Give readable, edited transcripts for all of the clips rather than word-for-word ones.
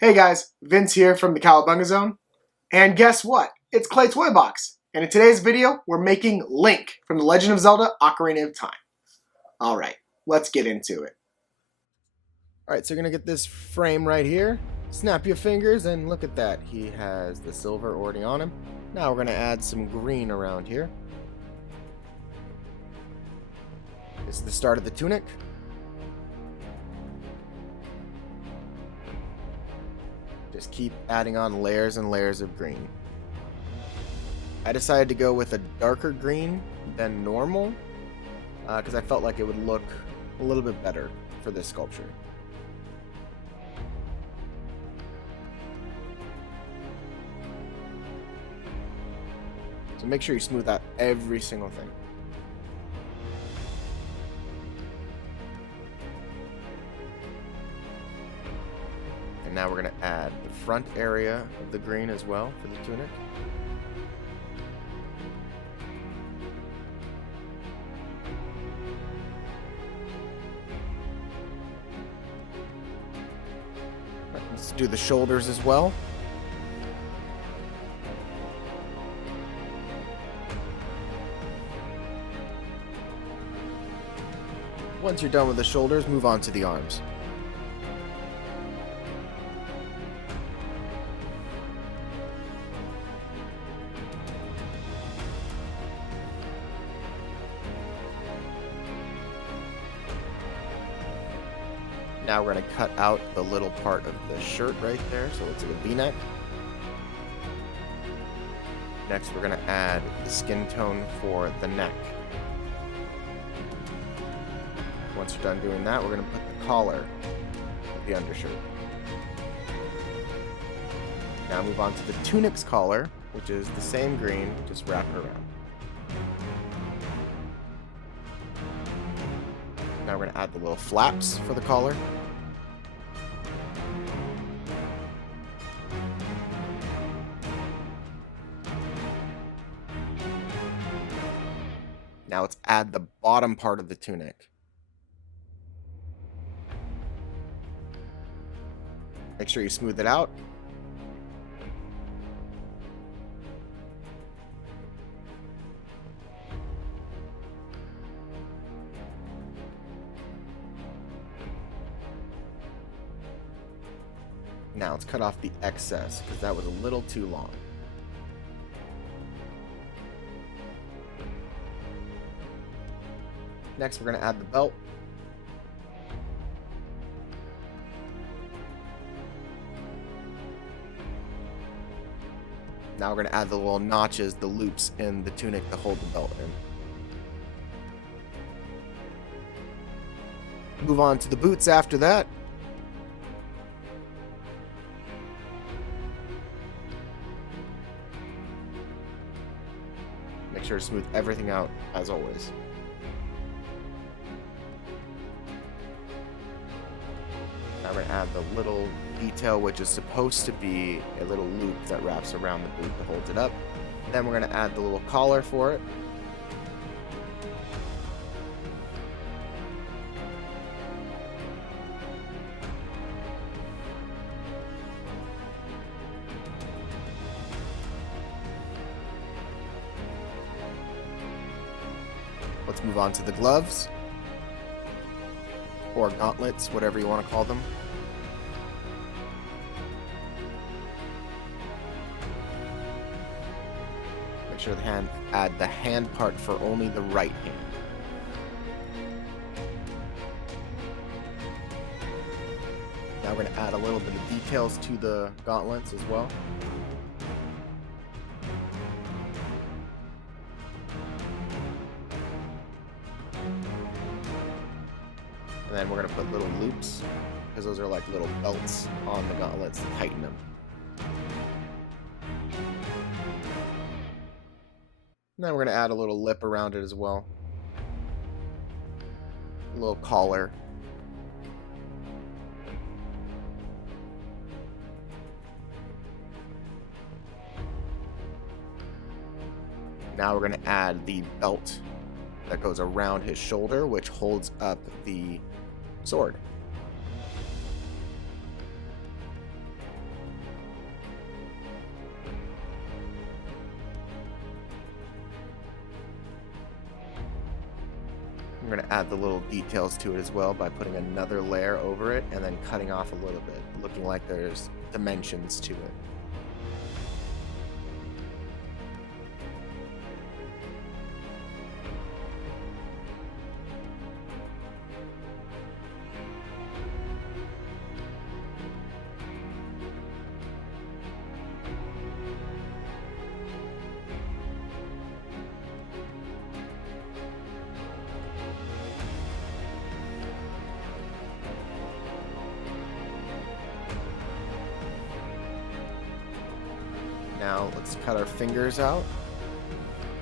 Hey guys, Vince here from thecowabungazone. And guess what? It's Clay Toy Box. And in today's video, we're making Link from The Legend of Zelda Ocarina of Time. Alright, let's get into it. Alright, so you're going to get this frame right here. Snap your fingers and look at that. He has the silver already on him. Now we're going to add some green around here. This is the start of the tunic. Just keep adding on layers and layers of green. I decided to go with a darker green than normal because I felt like it would look a little bit better for this sculpture. So make sure you smooth out every single thing. And now we're going to add the front area of the green as well for the tunic. Let's do the shoulders as well. Once you're done with the shoulders, move on to the arms. Now we're going to cut out the little part of the shirt right there, so it's like a V-neck. Next we're going to add the skin tone for the neck. Once you're done doing that, we're going to put the collar of the undershirt. Now move on to the Tunics Collar, which is the same green, just wrap it around. Now we're going to add the little flaps for the collar. Now let's add the bottom part of the tunic. Make sure you smooth it out. Now let's cut off the excess because that was a little too long. Next, we're going to add the belt. Now we're going to add the little notches, the loops in the tunic to hold the belt in. Move on to the boots after that. Make sure to smooth everything out as always. Now we're going to add the little detail, which is supposed to be a little loop that wraps around the boot that holds it up. Then we're going to add the little collar for it. Let's move on to the gloves, or gauntlets, whatever you want to call them. Make sure to add the hand part for only the right hand. Now we're going to add a little bit of details to the gauntlets as well. And then we're going to put little loops, because those are like little belts on the gauntlets to tighten them. And then we're going to add a little lip around it as well. A little collar. Now we're going to add the belt that goes around his shoulder, which holds up the sword. I'm going to add the little details to it as well by putting another layer over it and then cutting off a little bit, looking like there's dimensions to it. Now let's cut our fingers out,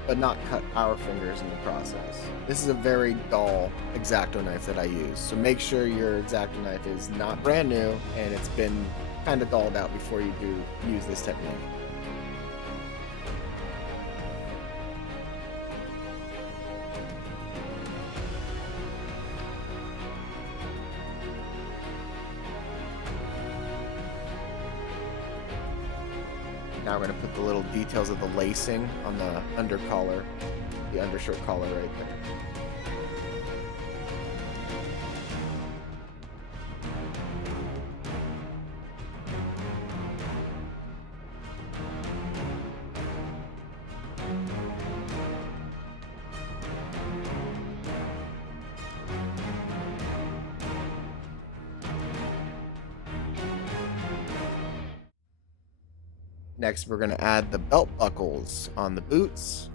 but not cut our fingers in the process. This is a very dull X-Acto knife that I use, so make sure your X-Acto knife is not brand new and it's been kind of dulled out before you do use this technique. Now we're going to put the little details of the lacing on the under collar, the undershirt collar right there. Next, we're going to add the belt buckles on the boots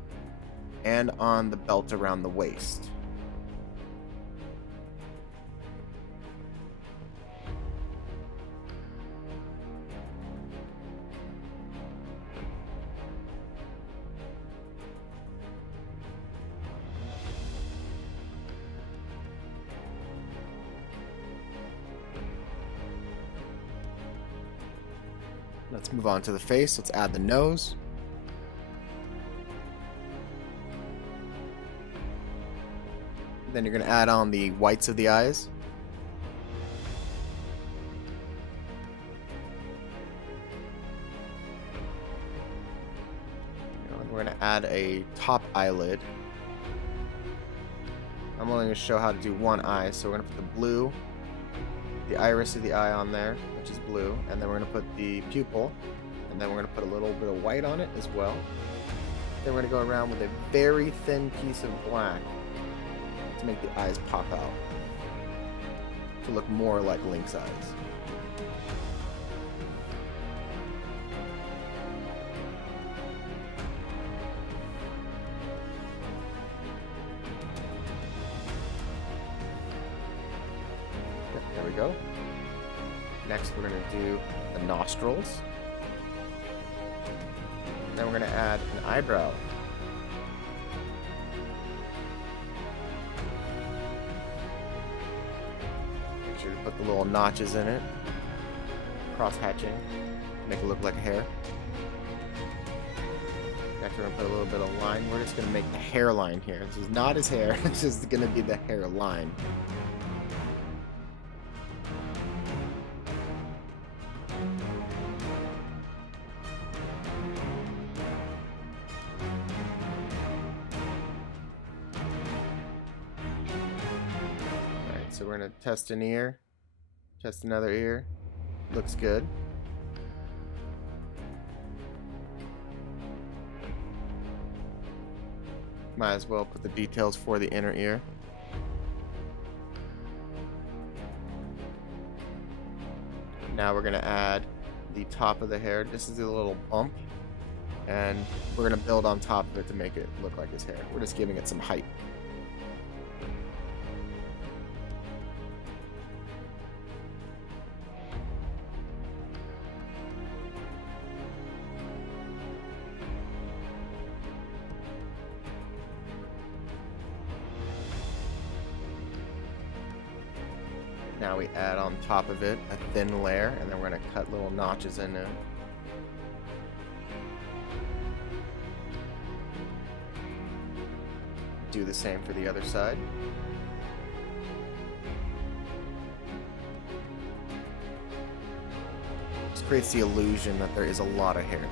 and on the belt around the waist. Let's move on to the face. Let's add the nose. Then you're going to add on the whites of the eyes. We're going to add a top eyelid. I'm only going to show how to do one eye, so we're going to put the blue, the iris of the eye on there, which is blue, and then we're going to put the pupil, and then we're going to put a little bit of white on it as well. Then we're going to go around with a very thin piece of black to make the eyes pop out, to look more like Link's eyes. There we go. Next we're going to do the nostrils. Then we're going to add an eyebrow. Make sure to put the little notches in it. Cross-hatching. Make it look like a hair. Next we're going to put a little bit of line. We're just going to make the hairline here. This is not his hair. It's just going to be the hairline. So we're going to test an ear, test another ear. Looks good. Might as well put the details for the inner ear. Now we're going to add the top of the hair. This is a little bump, and we're going to build on top of it to make it look like his hair. We're just giving it some height. Now we add on top of it a thin layer, and then we're going to cut little notches in it. Do the same for the other side. This creates the illusion that there is a lot of hair there.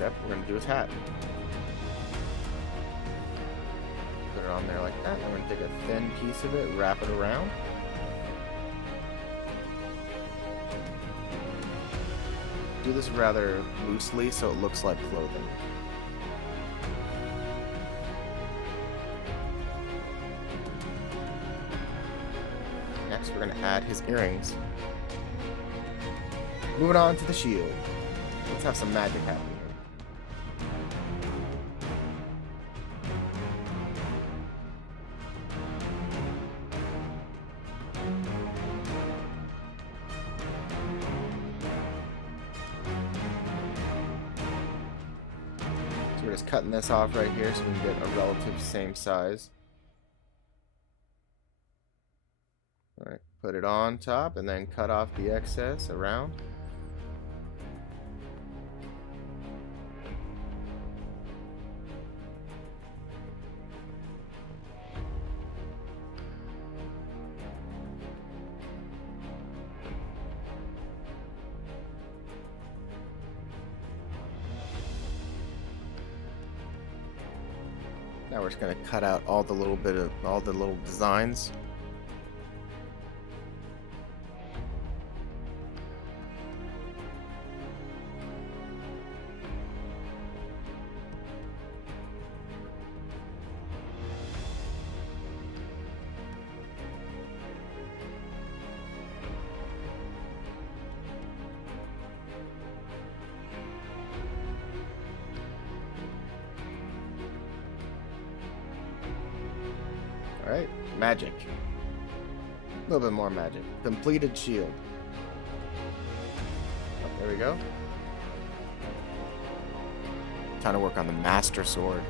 step, we're going to do his hat. Put it on there like that. I'm going to take a thin piece of it, wrap it around. Do this rather loosely so it looks like clothing. Next, we're going to add his earrings. Moving on to the shield. Let's have some magic happening here. So we're just cutting this off right here so we can get a relative same size. Alright, put it on top and then cut off the excess around. Now we're just going to cut out all the little designs. Alright, magic. A little bit more magic. Completed shield. Oh, there we go. Time to work on the Master Sword.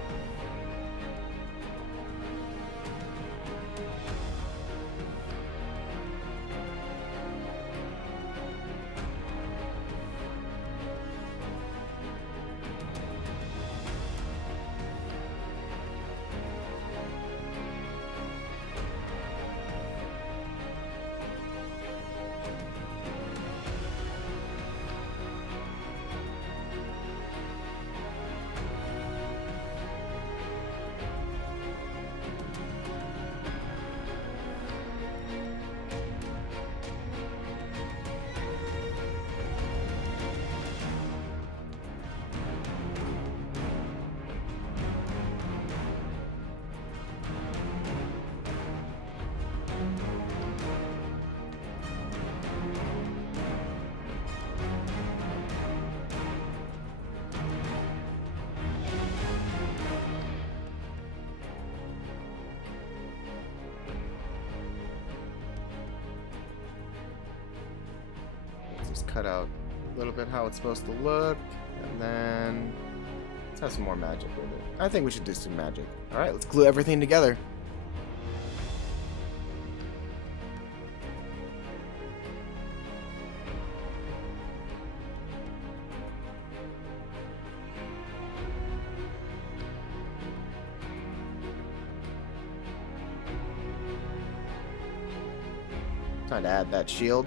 Just cut out a little bit how it's supposed to look, and then let's have some more magic with it. I think we should do some magic. Alright, let's glue everything together. Time to add that shield.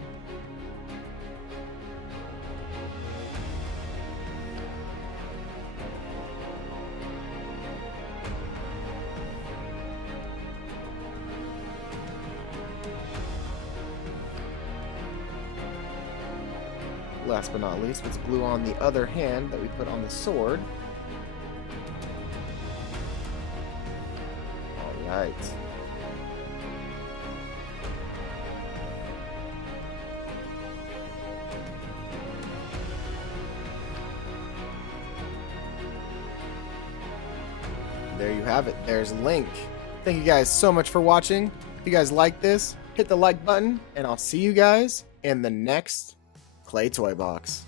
Last but not least, let's glue on the other hand that we put on the sword. Alright. There you have it. There's Link. Thank you guys so much for watching. If you guys like this, hit the like button, and I'll see you guys in the next Clay Toy Box.